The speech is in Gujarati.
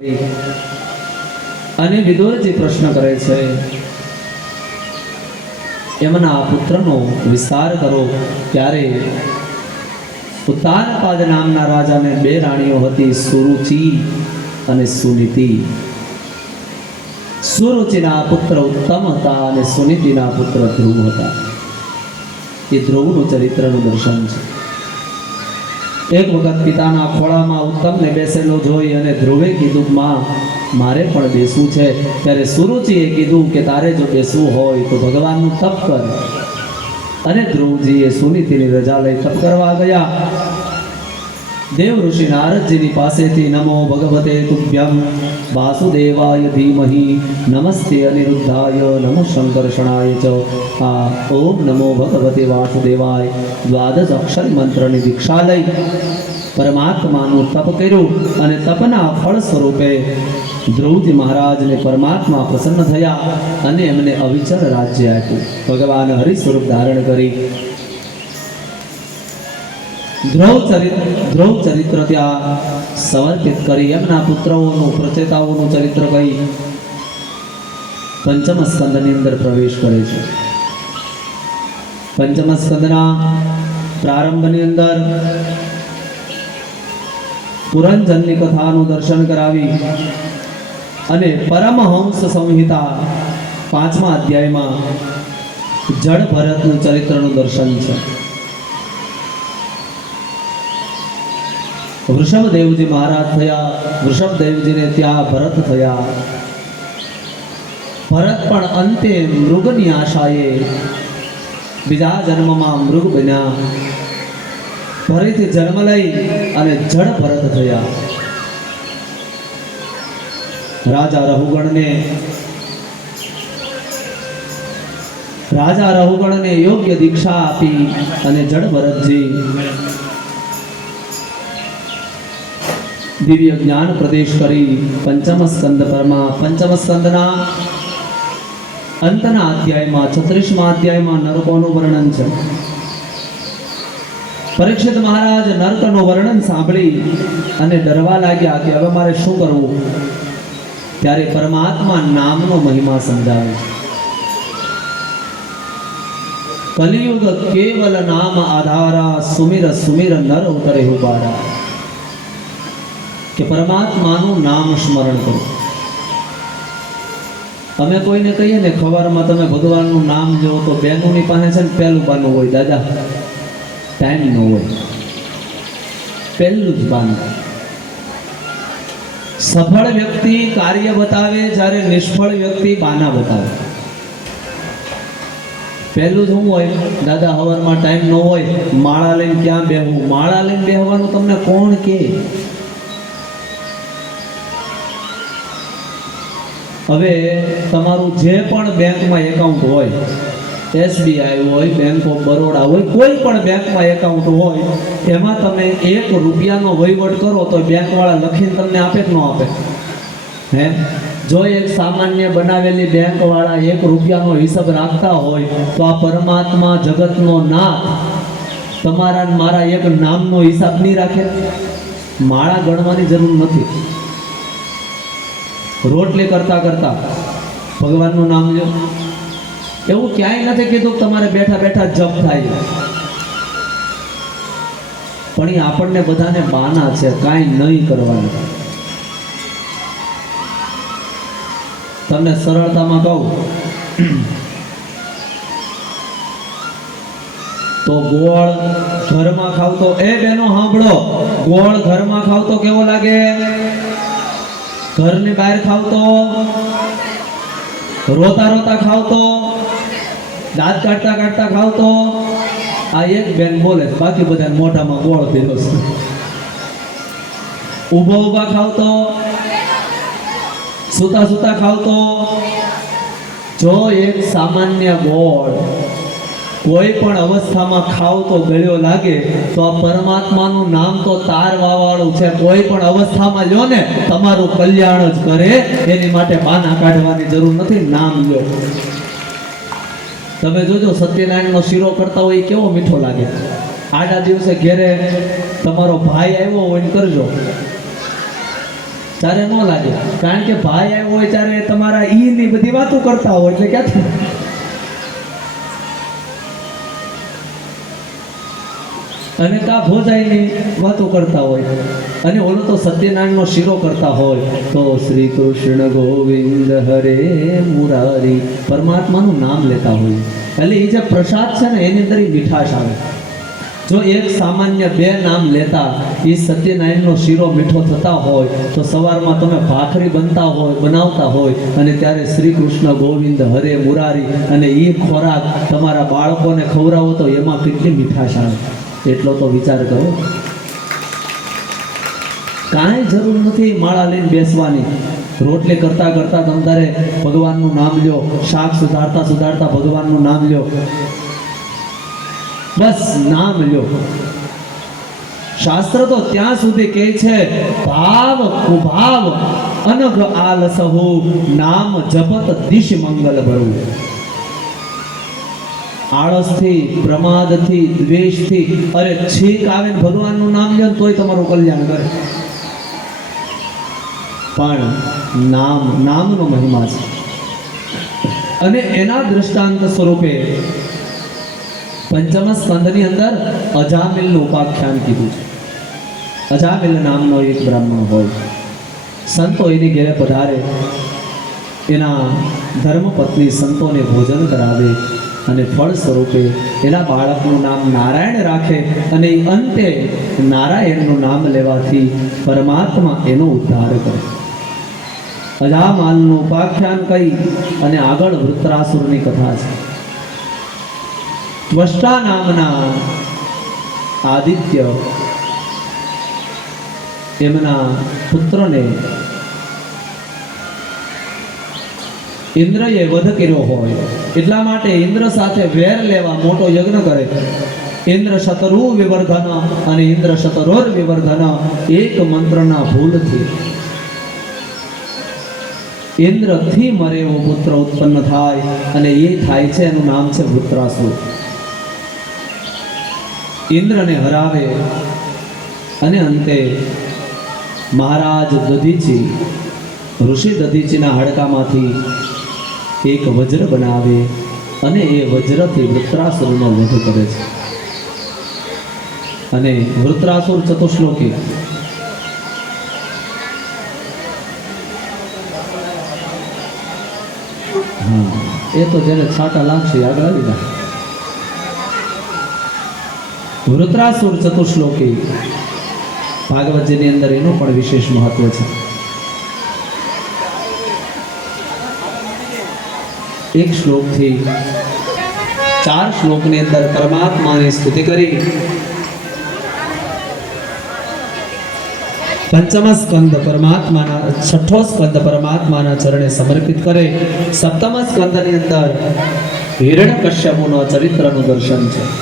અને વિદુરજી પ્રશ્ન કરે છે, એમના પુત્રનો વિસ્તાર કરો. ત્યારે ઉત્તાનપાદ નામના રાજાને બે રાણીઓ હતી, સુરુચિ અને સુનીતિ. સુરુચિના પુત્ર ઉત્તમ હતા અને સુનીતિના પુત્ર ધ્રુવ હતા. એ ધ્રુવનું ચરિત્રનું દર્શન છે. એક વખત પિતાના ખોળામાં ઉત્તમને બેસેલો જોઈ અને ધ્રુવે કીધું, માં મારે પણ બેસવું છે. ત્યારે સુરુચિએ કીધું કે તારે જો બેસવું હોય તો ભગવાનનું તપ કર. અને ધ્રુવજીએ સુનીતિની રજા લઈ તપ કરવા ગયા. દેવ ઋષિ નારદજીની પાસેથી નમો ભગવતે તુભ્યમ વાસુદેવાય ધીમહિ નમસ્તે અનિરુદ્ધાય નમઃ શંકર્ષણાય ચ આ ઓમ નમો ભગવતે વાસુદેવાય દ્વાદશ અક્ષર મંત્રની દીક્ષા લઈ પરમાત્માનું તપ કર્યું. અને તપના ફળ સ્વરૂપે ધ્રુવજી મહારાજને પરમાત્મા પ્રસન્ન થયા અને એમને અવિચર રાજ્ય આપ્યું. ભગવાન હરિ સ્વરૂપ ધારણ કરી ધ્રુવ ચરિત્ર ત્યાં સમર્પિત કરી એમના પુત્રોનું પ્રચેતાઓનું ચરિત્ર કહી પંચમ સ્કંદની અંદર પ્રવેશ કરે છે. પંચમ સ્કંદના પ્રારંભની અંદર પુરંજનની કથાનું દર્શન કરાવી અને પરમહંસ સંહિતા 5મા અધ્યાયમાં જળ ભરતનું ચરિત્રનું દર્શન છે. વૃષભદેવજી મહારાજ થયા. વૃષભદેવજીને ત્યાં ભરત થયા. ભરત પણ અંતે મૃગની આશાએ બીજા જન્મમાં મૃગ બન્યા. ફરીથી જન્મ લઈ અને જળ ભરત થયા. રાજા રહુગણને યોગ્ય દીક્ષા આપી અને જળ ભરતજી દિવ્ય જ્ઞાન પ્રદેશ કરી પંચમ સ્કંદ પરમાં પંચમ સ્કંદના અંતના અધ્યાયમાં 36મા અધ્યાયમાં નરકોનું વર્ણન છે. પરીક્ષિત મહારાજ નરકનું વર્ણન સાંભળી અને ડરવા લાગ્યા કે હવે મારે શું કરવું. ત્યારે પરમાત્મા નામનો મહિમા સમજાવે છે. કલિયુગ કેવલ નામ આધારા સુમિર સુમિર નર ઉતરે ઉબારા. કે પરમાત્માનું નામ સ્મરણ કરો. અમે કોઈને કહીએ ને ખબરમાં તમે ભગવાનનું નામ લો તો બેનોની પાસે છે ને પહેલું બાનું હોય, દાદા ટાઈમ ન હોય, પહેલું જ બાનું. સફળ વ્યક્તિ કાર્ય બતાવે, જ્યારે નિષ્ફળ વ્યક્તિ બાના બતાવે. પહેલું જ શું હોય, દાદા હવારમાં ટાઈમ ન હોય, માળા લઈને ક્યાં બેહવું. માળા લઈને બેહવાનું તમને કોણ કહે? હવે તમારું જે પણ બેંકમાં એકાઉન્ટ હોય, SBI હોય, બેંક ઓફ બરોડા હોય, કોઈ પણ બેંકમાં એકાઉન્ટ હોય, એમાં તમે 1 રૂપિયાનો વહીવટ કરો તો બેંકવાળા લખીને તમને આપે કે ન આપે? હે, જો એક સામાન્ય બનાવેલી બેંકવાળા 1 રૂપિયાનો હિસાબ રાખતા હોય તો આ પરમાત્મા જગતનો નાથ તમારા મારા એક નામનો હિસાબ નહીં રાખે? માળા ગણવાની જરૂર નથી. રોટલી કરતા કરતા ભગવાનનું નામ લો. એવું ક્યાંય નથી કીધું કે તમારે બેઠા બેઠા જપ થાય. પણ એ આપણને બધાને બાના છે, કાંઈ નહીં કરવાનું. તમને સરળતામાં કહું તો ગોળ ઘરમાં ખાવ તો, એ બેનો સાંભળો, ગોળ ઘરમાં ખાવ તો કેવો લાગે? ઘરની બહાર ખાવ તો, રોતા રોતા ખાવ તો, દાંત કાઢતા કાઢતા ખાવ તો. આ એક બેન બોલે, બાકી બધા મોઢામાં ગોળ પીરો છે. ઊભા ઊભા ખાવ તો, સૂતા સૂતા ખાવ તો. જો એક સામાન્ય ગોળ કોઈ પણ અવસ્થામાં ખાવ તો ગળ્યો લાગે તો આ પરમાત્માનું નામ તો તારવાવાળું છે. કોઈ પણ અવસ્થામાં લ્યો ને તમારું કલ્યાણ જ કરે. એની માટે બાના કાઢવાની જરૂર નથી, નામ લ્યો. તમે જોજો સત્યનારાયણનો શીરો કરતા હોય કેવો મીઠો લાગે. આડા દિવસે ઘેરે તમારો ભાઈ આવ્યો હોય ને કરજો, ત્યારે ન લાગે, કારણ કે ભાઈ આવ્યો હોય ત્યારે તમારા ઈની બધી વાતો કરતા હોય એટલે ક્યાંથી અને કા ભોજાઈની વાતો કરતા હોય અને ઓલો તો સત્યનારાયણનો શીરો કરતા હોય તો શ્રી કૃષ્ણ ગોવિંદ હરે મુરારી પરમાત્માનું નામ લેતા હોય એટલે એ જે પ્રસાદ છે ને એની અંદર મીઠાશ આવે. જો એક સામાન્ય બે નામ લેતા એ સત્યનારાયણનો શીરો મીઠો થતા હોય તો સવારમાં તમે ભાખરી બનાવતા હોય અને ત્યારે શ્રી કૃષ્ણ ગોવિંદ હરે મુરારી અને એ ખોરાક તમારા બાળકોને ખવડાવો તો એમાં કેટલી મીઠાશ આવે એટલો તો વિચાર કરો. કાંઈ જરૂર નથી માળા લઈને બેસવાની. રોટલી કરતા કરતા તમ તારે ભગવાનનું નામ લ્યો, શાક સુધારતા સુધારતા ભગવાનનું નામ લ્યો, બસ નામ લ્યો. શાસ્ત્ર તો ત્યાં સુધી કહે છે ભાવ કુભાવ અનઘ આલસહુ નામ જપત દિશ મંગલ ભરું. આળસથી, પ્રમાદથી, દ્વેષથી અરે છીક આવે ને ભગવાનનું નામ લ્યો તોય તમારું કલ્યાણ કરે. પણ નામનો મહિમા છે અને એના દ્રષ્ટાંત સ્વરૂપે પંચમ સ્કંદની અંદર અજામિલનું ઉપાખ્યાન કીધું છે. અજામિલ નામનો એક બ્રાહ્મણ હોય, સંતો એની ઘેરે પધારે, એના ધર્મપત્ની સંતોને ભોજન કરાવે અને ફળ સ્વરૂપે એના બાળકનું નામ નારાયણ રાખે અને અંતે નારાયણનું નામ લેવાથી પરમાત્મા એનો ઉદ્ધાર કરે. અજામાલનું ઉપાખ્યાન કહી અને આગળ વૃત્રાસુરની કથા છે. ત્વષ્ટા નામના આદિત્ય એમના પુત્રને ઇન્દ્રએ વધ કર્યો હોય એટલા માટે ઇન્દ્ર સાથે વેર લેવા મોટો યજ્ઞ કરે. ઇન્દ્ર શતરુ વિવર્ધન અને ઇન્દ્ર શતરોર વિવર્ધન એક મંત્રના ભૂલથી ઇન્દ્રથી મરે એવો પુત્ર ઉત્પન્ન થાય અને એ થાય છે એનું નામ છે વૃત્રાસુર. ઇન્દ્રને હરાવે અને અંતે મહારાજ દધીચી, ઋષિ દધીચીના હાડકામાંથી એક વજ્ર બનાવે અને એ વજ્રથી વૃત્રાસુરનો વધ કરે છે. અને વૃત્રાસુર ચતુશ્લોકી એ તો જેને છાટા લાગશે આગળ આવી જાય. વૃત્રાસુર ચતુશ્લોકી ભાગવતજીની અંદર એનું પણ વિશેષ મહત્વ છે. એક શ્લોકથી 4 શ્લોકની અંદર પરમાત્માની સ્તુતિ કરી પંચમ સ્કંદ પરમાત્માના, છઠ્ઠો સ્કંદ પરમાત્માના ચરણે સમર્પિત કરે. સપ્તમ સ્કંદની અંદર હિરણ્યકશ્યપુના ચરિત્રનું દર્શન છે.